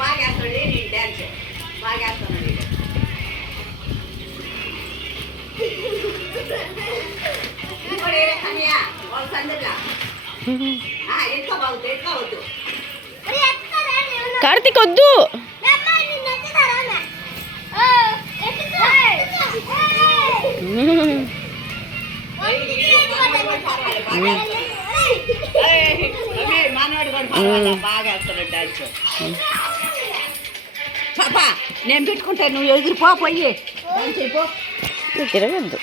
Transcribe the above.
బాగా వేస్తాడు డ్యాన్స్ బాగా వేస్తున్నాడు కార్తీక్ వద్దు. మనవాడు కూడా బాగా వేస్తాడు డాన్స్. పాపా నేను పెట్టుకుంటాను, నువ్వు ఎదురుపో పోయి తిరగద్దు.